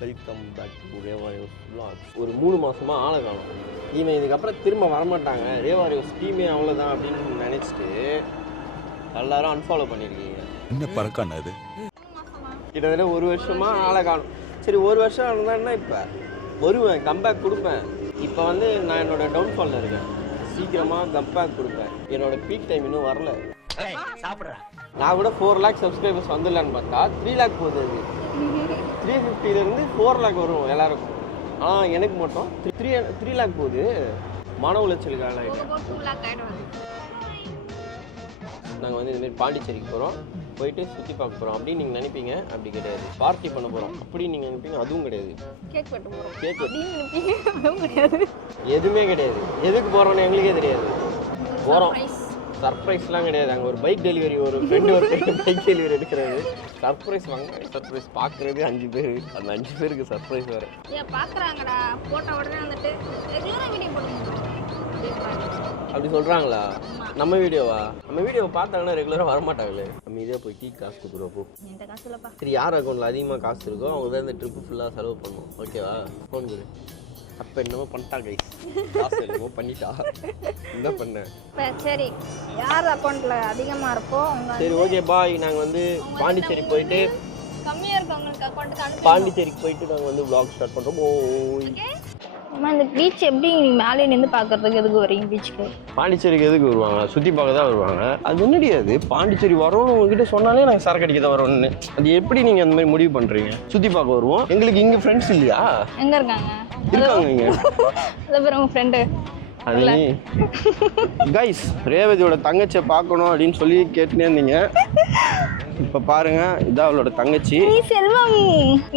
Welcome back to Rewa யோஸ் vlogs. ஒரு 3 மாதமாக ஆளை காணும். இவன் இதுக்கப்புறம் திரும்ப வரமாட்டாங்க, ரேவா யோஸ் டீமே அவ்வளோதான் அப்படின்னு நினச்சிட்டு எல்லாரும் அன்ஃபாலோ பண்ணியிருக்கீங்க. என்ன பறக்கான அது கிட்டத்தட்ட 1 வருஷமாக ஆளை காணும். சரி 1 வருஷம் இருந்தான்னா இப்போ வருவேன், கம்பேக் கொடுப்பேன். இப்போ வந்து நான் என்னோட டவுன்ஃபாலில் இருக்கேன். சீக்கிரமாக கம்பேக் கொடுப்பேன். என்னோட பீக் டைம் இன்னும் வரல. நான் கூட 4 lakh சப்ஸ்கிரைபர்ஸ் வந்துடலான்னு பார்த்தா 3 lakh போகுது. அது 350லேருந்து 4 lakh வரும் எல்லாருக்கும். ஆனால் எனக்கு மட்டும் 3 lakh போகுது. மன உளைச்சலுக்கு ஆளாயிட்டேன். நாங்கள் வந்து இதுமாரி பாண்டிச்சேரிக்கு போகிறோம், போயிட்டு சுற்றி பார்க்க போகிறோம் அப்படின்னு நீங்கள் நினைப்பீங்க. அப்படி கிடையாது. பார்ட்டி பண்ண போகிறோம் அப்படின்னு நீங்கள் நினைப்பீங்க. அதுவும் கிடையாது. கேக் வெட்ட போகிறோம். கேக் கிடையாது. எதுவுமே கிடையாது. எதுக்கு போகிறோன்னு எங்களுக்கே தெரியாது. போகிறோம், சர்ப்ரைஸ்லாம் கிடையாது. அங்கே ஒரு பைக் டெலிவரி, ஒரு ஃப்ரெண்டு ஒரு பைக் டெலிவரி எடுக்கிறது, சர்ப்ரைஸ் வாங்க, சர்ப்ரைஸ் பார்க்குறது 5 பேர். அந்த 5 பேருக்கு சர்ப்ரைஸ் வேறு. பார்க்குறாங்கடா போட்ட உடனே வந்துட்டு ரெகுலராக வீடியோ போட்டுருக்கோம் அப்படி சொல்கிறாங்களா? நம்ம வீடியோவா? நம்ம வீடியோவை பார்த்தாங்கன்னா ரெகுலராக வரமாட்டாங்களே. நம்ம இதே போய் டீ காசு கொடுக்குறோம். போ, என்கிட்ட காசு இல்லைப்பா. சரி, யார் அக்கௌண்ட்டில் அதிகமாக காசு இருக்கோ அவங்க தான் இந்த ட்ரிப்பு ஃபுல்லாக செலவு பண்ணணும். ஓகேவா? ஃபோன் கொடு. அப்போ என்னமோ பண்ணிட்டா கைஸ், காசு என்னமோ பண்ணிட்டா. என்ன பண்ணேன்? சரி, யார் அக்கௌண்ட்டில் அதிகமாக இருக்கோ அவங்க. சரி ஓகே பாய். நாங்கள் வந்து பாண்டிச்சேரி போயிட்டு கம்மியாக இருக்கவங்களுக்கு அக்கௌண்ட்டுக்கு அனுப்பி பாண்டிச்சேரிக்கு போயிட்டு நாங்கள் வந்து vlog ஸ்டார்ட் பண்ணுறோம். ஓய், அம்மா இந்த பீச் எப்படி மேலே நின்று பார்க்கறதுக்கு எதுக்கு வரீங்க பீச்சுக்கு? பாண்டிச்சேரிக்கு எதுக்கு வருவாங்க? சுற்றி பார்க்க தான் வருவாங்க. அது முன்னாடி அது பாண்டிச்சேரி வரோன்னு உங்ககிட்ட சொன்னாலே நாங்கள் சரக்கு அடிக்க தான் வரோன்னு. அது எப்படி நீங்கள் அந்த மாதிரி முடிவு பண்ணுறீங்க? சுற்றி பார்க்க வருவோம். எங்களுக்கு இங்கே ஃப்ரெண்ட்ஸ் இல்லையா? எங்கே இருக்காங்க? இருக்காங்க இங்கே. அதை பேர் உங்கள் ஃப்ரெண்டு. அது கைஸ், ரேவதியோட தங்கச்சியை பார்க்கணும் அப்படின்னு சொல்லி கேட்டுனே இருந்தீங்க. இப்போ பாருங்க, இதான் அவளோட தங்கச்சி. நீ செல்வம்,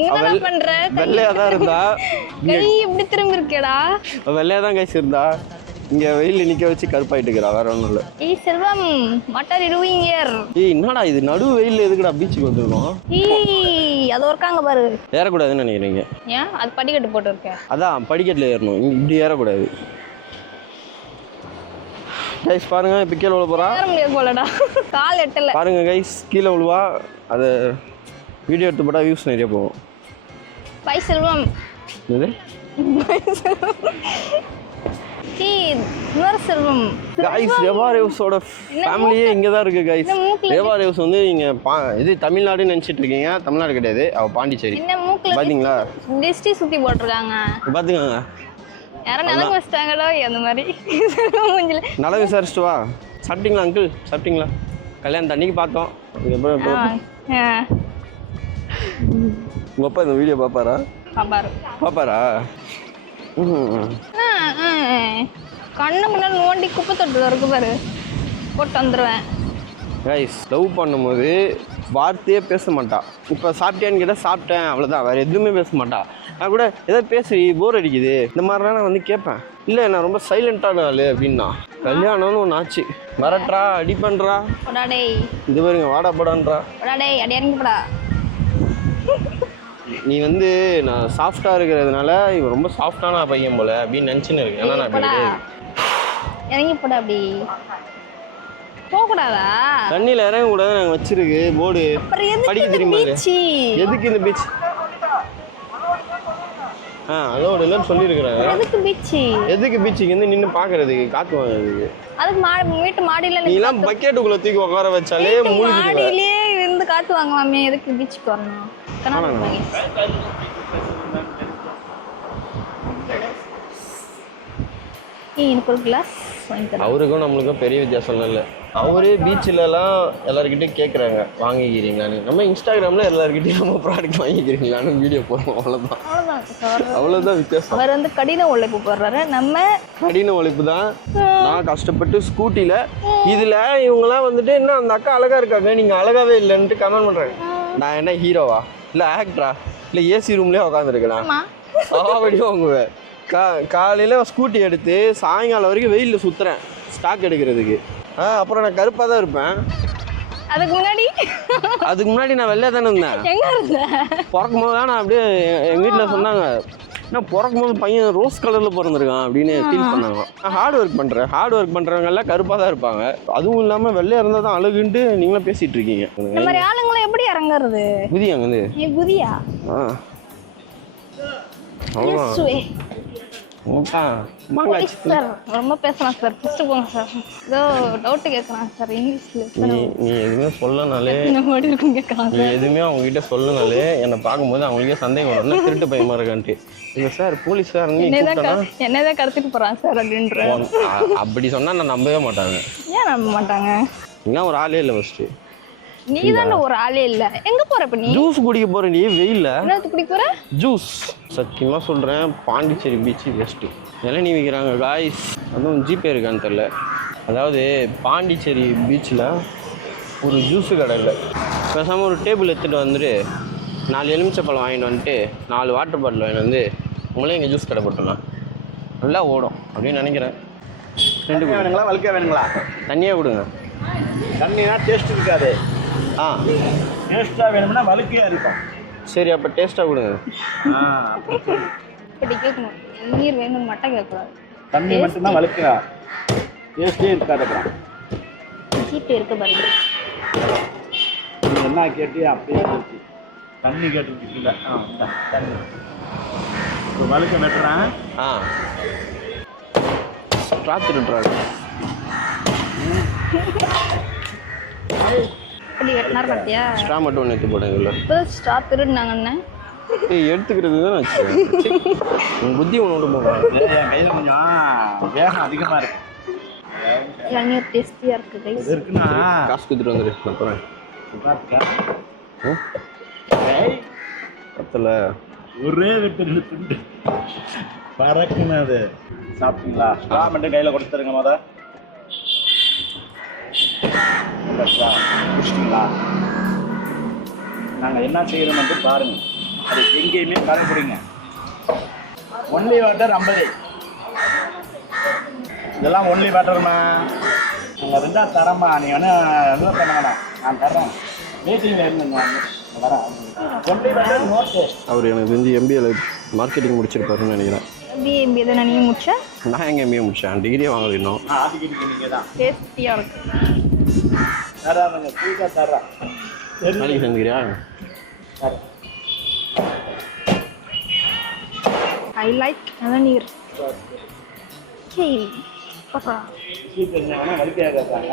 என்ன பண்ற? வெள்ளையா தான் இருந்தா. கை இப்படி திரும்பி இருக்கேடா. வெள்ளையா தான் கைஸ் இருந்தா. இங்க வெயில நிக்க வச்சு கருப்பாயிட்டு இருக்கிறா, வேற ஒன்றும் இல்லை. ஏய் Selvam, what are you doing here? ஏய் என்னடா இது, நடு வெயில்ல எதுக்குடா பீச்சுக்கு வந்திருக்கோம்? ஏய் அது இருக்காங்க பாரு. ஏறக்கூடாதுன்னு நினைக்கிறீங்க? ஏன்? அது படிக்கட்டு போட்டு இருக்கேன். அதான் படிக்கட்டில் ஏறணும், இப்படி ஏறக்கூடாது. கைஸ் பாருங்க, இப்போ கீழே விழ போறா. ஏற முடியாது போலடா, கால் எட்டல. பாருங்க கைஸ், கீழே விழுவா. அதை வீடியோ எடுத்து போட்டால் வியூஸ் நிறைய போகும். பை செல்வம். இது இன்னொரு செல்வம். கைஸ், ரேவா யோஸோட ஃபேமிலியே இங்கே தான் இருக்குது கைஸ். ரேவா யோஸ் வந்து நீங்கள் இது தமிழ்நாடுன்னு நினச்சிட்டு இருக்கீங்க. தமிழ்நாடு கிடையாது, அவள் பாண்டிச்சேரி. என்ன மூக்கில் பார்த்தீங்களா? டிஸ்டி சுற்றி போட்டிருக்காங்க. பார்த்துக்கோங்க. யாரும் நலங்கு வச்சிட்டாங்களோ அந்த மாதிரி. நல்லா விசாரிச்சுட்டு வா. சாப்பிட்டீங்களா அங்கிள்? சாப்பிட்டீங்களா? கல்யாணம் தண்ணிக்கு பார்த்தோம். அதுக்கப்புறம் உங்கள் அப்பா இந்த வீடியோ பார்ப்பாரா? பார்ப்பாரா? கண்ணு முன்னாடி நோண்டி குப்பை தொட்டு இருக்கு பாரு, போட்டு வந்துடுவேன். கைஸ், லவ் பண்ணும்போது வார்த்தையே பேச மாட்டா. இப்போ சாப்பிட்டியான்னு கேட்டால் சாப்பிட்டேன், அவ்வளோதான். வேறு எதுவுமே பேச மாட்டா. நான் கூட ஏதாவது பேசி போர் அடிக்குது இந்த மாதிரிலாம் நான் வந்து கேட்பேன். இல்லை நான் ரொம்ப சைலண்ட்டான ஆள் அப்படின்னா. கல்யாணம்னு ஒன்று ஆச்சு, மிரட்டுறா, அடி பண்ணுறா. இது பாருங்க, வாடா படான்றா. அடி இறங்கிப்படா. நீ வந்து நான் சாஃப்டாக இருக்கிறதுனால இவன் ரொம்ப சாஃப்டான பையன் போல அப்படின்னு நினச்சின்னு இருக்கேன். ஆனால் நான் அப்படி கிடையாது. இறங்கி போட. அப்படி போகக்கூடாதா? தண்ணியில் இறங்கக்கூடாது நாங்கள் வச்சிருக்கு போர்டு. படிக்க தெரியுமா? எதுக்கு இந்த பீச்? அதோட எல்லாரும் சொல்லியிருக்கிறாங்க. எதுக்கு பீச்சுக்கு வந்து நின்று பார்க்கறதுக்கு, காற்று வாங்குறதுக்கு. அதுக்கு வீட்டு மாடியில் நீலாம் பக்கெட்டுக்குள்ளே தூக்கி உட்கார வச்சாலே மாடியிலே இருந்து காற்று வாங்குவாமே. எதுக்கு பீச்சுக்கு வரணும்? எனக்கு ஒரு கிளாஸ். அவருக்கும் நம்மளுக்கும் பெரிய வித்தியாசம் இல்லை. அவரே பீச்சிலலாம் எல்லாருக்கிட்டையும் கேட்குறாங்க வாங்கிக்கிறீங்களான்னு. நம்ம இன்ஸ்டாகிராமில் எல்லாருக்கிட்டையும் நம்ம ப்ராடக்ட் வாங்கிக்கிறீங்களான்னு வீடியோ போடுறோம். அவ்வளோதான் வித்தியாசம். அவர் வந்து கடின உழைப்பு போடுறாரு, நம்ம கடின உழைப்பு தான். நான் கஷ்டப்பட்டு ஸ்கூட்டியில் இதில் இவங்கெல்லாம் வந்துட்டு என்ன அந்த அக்கா அழகாக இருக்காங்க, நீங்கள் அழகாவே இல்லைன்ட்டு கமெண்ட் பண்ணுறாங்க. நான் என்ன ஹீரோவா இல்லை ஆக்டரா இல்லை ஏசி ரூம்லேயே உட்காந்துருக்கலாம் சாவடி வாங்குவேன். காலையில் ஸ்கூட்டி எடுத்து சாயங்காலம் வரைக்கும் வெயிலில் சுற்றுறேன் ஸ்டாக் எடுக்கிறதுக்கு. அப்புறம் நான் கருப்பாக தான் இருப்பேன். அதுக்கு முன்னாடி நான் வெள்ளையாக தானே இருந்தேன். பிறக்கும் போது தான் நான் அப்படியே எங்கள் வீட்டில் சொன்னாங்க, நான் பிறக்கும் போது பையன் ரோஸ் கலரில் பிறந்திருக்கான் அப்படின்னு ஃபீல் பண்ணாங்க. நான் ஹார்ட் ஒர்க் பண்ணுறவங்க எல்லாம் கருப்பாக தான் இருப்பாங்க. அதுவும் இல்லாமல் வெள்ளையாக இருந்தால் தான் அழகுன்ட்டு நீங்களும் பேசிகிட்டு இருக்கீங்க. ஆளுங்களை எப்படி இறங்குறது? புதியாங்க வந்து புதியா அவ்வளோதான் மாங்காய் சார் ரொம்ப பேசலாம் சார் ஃபஸ்ட்டு போங்க சார் ஏதோ டவுட்டு கேட்குறாங்க சார் இங்கிலீஷில் நீ எதுவுமே சொல்லனாலே இந்த மாதிரி இருக்கும் கேட்குறாங்க நீ எதுவுமே அவங்ககிட்ட சொல்லனாலே என்னை பார்க்கும்போது அவங்களுக்கே சந்தேகம் வரும் என்ன திருட்டு பயமா இருக்கான்ட்டு இல்லை சார் போலீஸ் சார் நீ என்னதான் கடத்திட்டு போகிறான் சார் அப்படின்ற அப்படி சொன்னால் நான் நம்பவே மாட்டாங்க. ஏன் நம்ப மாட்டாங்க? இன்னும் ஒரு ஆளே இல்லை ஃபஸ்ட்டு. நீ தானே ஒரு ஆளே இல்லை. எங்கே போகிற இப்போ நீ? ஜூஸ் குடிக்க போகிறேன். நீ வெயில்ல என்னது குடிக்க போகிற? ஜூஸ். சத்தியமாக சொல்கிறேன், பாண்டிச்சேரி பீச்சு பெஸ்ட்டு. இளநீ விற்கிறாங்க காய்ஸ். அதுவும் ஜிபே இருக்கான்னு தெரில. அதாவது பாண்டிச்சேரி பீச்சில் ஒரு ஜூஸு கடை இல்லை. பேசாமல் ஒரு டேபிள் எடுத்துகிட்டு வந்துட்டு 4 எலுமிச்சப்பழம் வாங்கிட்டு வந்துட்டு 4 வாட்டர் பாட்டில் வாங்கிட்டு வந்து உங்களே இங்கே ஜூஸ் கடை போட்டுடலாம். நல்லா ஓடும் அப்படின்னு நினைக்கிறேன். 2 வேணுங்களா வழுக்க வேணுங்களா? தண்ணியாக கொடுங்க. தண்ணினா டேஸ்ட் இருக்காது. டேஸ்ட்டாக வேணும்னா வழுக்கையாக இருக்கும். சரி, அப்போ டேஸ்ட்டாக கொடுங்க. இப்படி கேட்கணும், நீர் வேணும்னு மட்டும் கேட்கக்கூடாது. தண்ணி மட்டும்தான் வழுக்கா, டேஸ்ட்டே இருக்காது. அப்புறம் ஜிபே இருக்கு பாருங்க. நீ என்ன கேட்டியா அப்படியே கேட்டு தண்ணி கேட்டு இல்லை. தண்ணி இப்போ வழுக்க வெட்டுறேன். ராத்திரிட்றாங்க. அப்படி வெட்டினார் பார்த்தியா? ஸ்ட்ரா மட்டும் ஒன்று எடுத்து போடுங்க. இல்லை இப்போ ஸ்ட்ரா திருடினாங்கண்ணே. எடுத்துக்கிறது தான் உங்கள் புத்தி ஒன்று போகலாம். என் கையில் கொஞ்சம் வேகம் அதிகமாக இருக்கு. இளநீர் டேஸ்டியாக இருக்குது கைஸ். இருக்குன்னா காசு கொடுத்துட்டு வந்துடு. அப்புறம் பத்தல ஒரே வெட்டு துண்டு பறக்குன்னு. அது சாப்பிட்டீங்களா? ஸ்ட்ரா மட்டும் கையில் கொடுத்துருங்க. குடிச்சிட்டிங்களா? நாங்கள் என்ன செய்கிறோம் வந்து பாருங்கள். அது எங்கேயுமே கடைப்பிடிங்க. Only water 50. இதெல்லாம் ஒன்லி வாட்டர்மா. நீங்கள் 2 தரமா. நீ என்ன பண்ணாங்கண்ணா நான் தர்றேன். மீட்டிங்கில் இருந்துங்க வரேன். Only water no taste. அவர் எனக்கு தெரிஞ்சு MBA மார்க்கெட்டிங் முடிச்சிருப்பாருன்னு நினைக்கிறேன். MBA தானே நீங்கள் முடிச்ச? நான் எங்கே MBA முடித்தேன், டிகிரியே வாங்கல இன்னும். ஆதிக்கு நீங்கள் தான் டேஸ்டியாக இருக்குது. தர்றாங்க, ஸ்வீட்டாக தர்றேன். வேலைக்கு சேர்ந்துக்கிறியா? ஐ லைக் இளநீர். சரி பாப்பா. ஸ்வீட் இருந்தாங்கன்னா வலிக்கையாக கேட்பாங்க.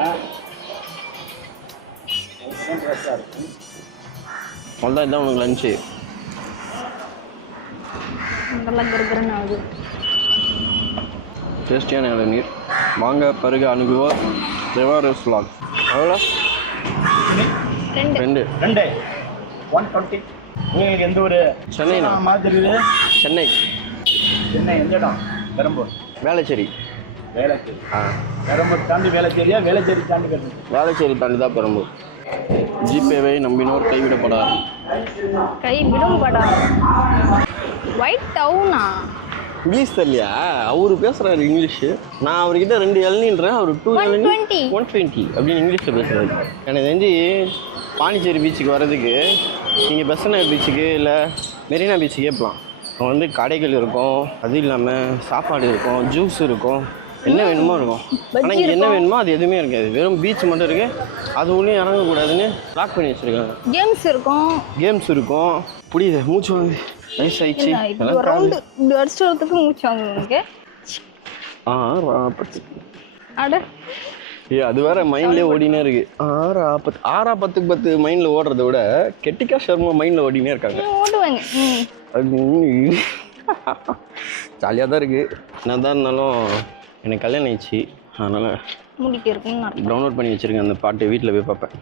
டேஸ்ட்டாக இருக்கும். அவ்வளோதான், இதுதான் உனக்கு லஞ்சு. நல்லா கருகருன்னு ஆகுது. டேஸ்டியான இளநீர் வாங்க பருக அணுகுவோர் ரெவாரஸ் vlog. எவ்வளோ? 2 120. உங்களுக்கு எந்த ஒரு சென்னை மாதிரி? சென்னை. சென்னை எந்த இடம்? பெரம்பூர். வேளச்சேரி. வேளச்சேரி. பெரம்பூர் தாண்டி வேளச்சேரியா? வேளச்சேரி தாண்டி பெரம்பூர்? வேளச்சேரி தாண்டி தான் பெரம்பூர். ஜிபேவை நம்பினோர் கைவிடப்படாது. கைவிடப்படாது. ஒயிட் டவுனா? இங்கிலீஷ் தெரியலையா? அவரு பேசுகிறாரு இங்கிலீஷு. நான் அவர்கிட்ட 2 இளநீன்றேன், அவர் 2 இளநீ 120 அப்படின்னு இங்கிலீஷில் பேசுகிறாரு. எனக்கு தெரிஞ்சு பாண்டிச்சேரி பீச்சுக்கு வர்றதுக்கு நீங்கள் பெசன்ட் பீச்சுக்கு இல்லை மெரினா பீச்சுக்கே போகலாம். அங்கே வந்து கடைகள் இருக்கும், அது இல்லாமல் சாப்பாடு இருக்கும், ஜூஸ் இருக்கும், என்ன வேணுமோ இருக்கும். ஆனால் இங்கே என்ன வேணுமோ அது எதுவுமே இருக்காது. வெறும் பீச் மட்டும் இருக்குது. அது உள்ளே இறங்கக்கூடாதுன்னு லாக் பண்ணி வச்சுருக்காங்க. கேம்ஸ் இருக்கும். புரியுது, மூச்சு வந்து நைஸ் ஆயிடுச்சு. மூச்சு வாங்க. அது வேற மைண்ட்லேயே ஓடினே இருக்கு. 6:10 மைண்டில் ஓடுறத விட கெட்டிக்கா ஷர்மா மைண்டில் ஓடினே இருக்காங்க. ஜாலியாக தான் இருக்குது. என்ன தான் இருந்தாலும் எனக்கு கல்யாணம் ஆயிடுச்சு. அதனால் டவுன்லோட் பண்ணி வச்சுருக்கேன் அந்த பாட்டு. வீட்டில் போய் பார்ப்பேன்.